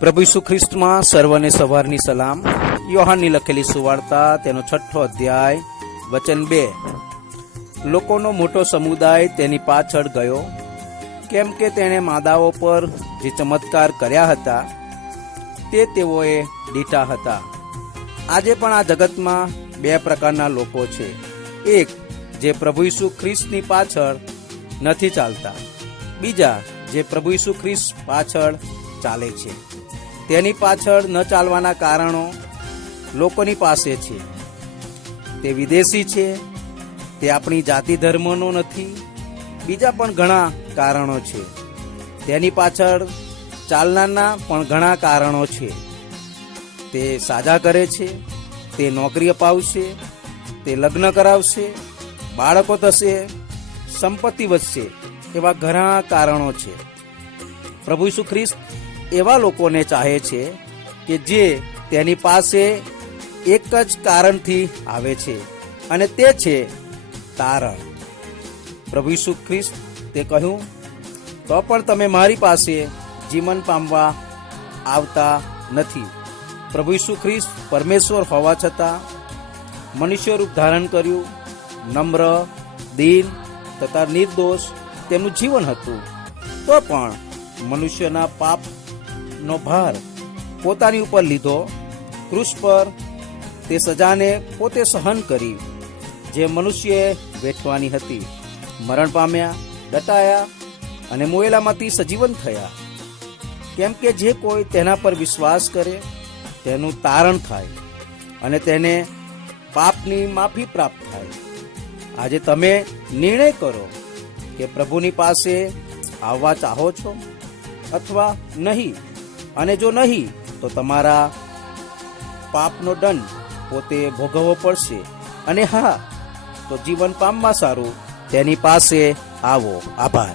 પ્રભુ ઈસુ ખ્રિસ્તમાં સર્વને સવારની સલામ. યોહાનની લખેલી સુવાર્તા, તેનો છઠ્ઠો અધ્યાય, વચન બે. લોકોનો મોટો સમુદાય તેની પાછળ ગયો. કેમ કે તેણે માદાઓ પર જે ચમત્કાર કર્યા હતા, તે તેઓએ દીઠા હતા. આજે પણ આ જગતમાં બે પ્રકારના લોકો છે. એક, જે પ્રભુ ઈસુ ખ્રિસ્તની પાછળ નથી ચાલતા. બીજા, જે પ્રભુ ઈસુ ખ્રિસ્ત પાછળ ચાલે છે. તેની પાછળ ન ચાલવાના કારણો લોકોની પાસે છે. તે વિદેશી છે, તે આપણી જાતિ ધર્મનો નથી, બીજા પણ ઘણા કારણો છે. તેની પાછળ ચાલનારના પણ ઘણા કારણો છે. તે સાજા કરે છે, તે નોકરી અપાવશે, તે લગ્ન કરાવશે, બાળકો થશે, સંપત્તિ વધશે એવા ઘણા કારણો છે. પ્રભુ ઈસુ ખ્રિસ્ત એવા લોકોને ચાહે છે કે જે તેની પાસે એક જ કારણથી આવે છે, અને તે છે તારણ. પ્રભુ ઈસુ ખ્રિસ્ત તે કહ્યું, તો પણ તમે મારી પાસે જીવન પામવા આવતા નથી. પ્રભુ ઈસુ ખ્રિસ્ત પરમેશ્વર હોવા છતાં મનુષ્ય રૂપ ધારણ કર્યું, નમ્ર, દિન તથા નિર્દોષ તેમનું જીવન હતું. તો પણ મનુષ્યના પાપનો ભાર પોતાની ઉપર લીધો ક્રુસ પર તે સજાને પોતે સહન કરી, જે મનુષ્યએ વેઠવાની હતી. મરણ પામ્યા, દટાયા અને મોયેલામાંથી સજીવન થયા. કેમ કે જે કોઈ તેના પર વિશ્વાસ કરે, તેનું તારણ થાય અને તેને પાપની માફી પ્રાપ્ત થાય. આજે તમે નિર્ણય કરો કે પ્રભુની પાસે આવવા ચાહો છો અથવા નહીં. અને જો નહીં, તો તમારા પાપનો દંડ પોતે ભોગવવો પડશે. અને હા, તો જીવન પામવા સારું. તેની પાસે આવો આભાર.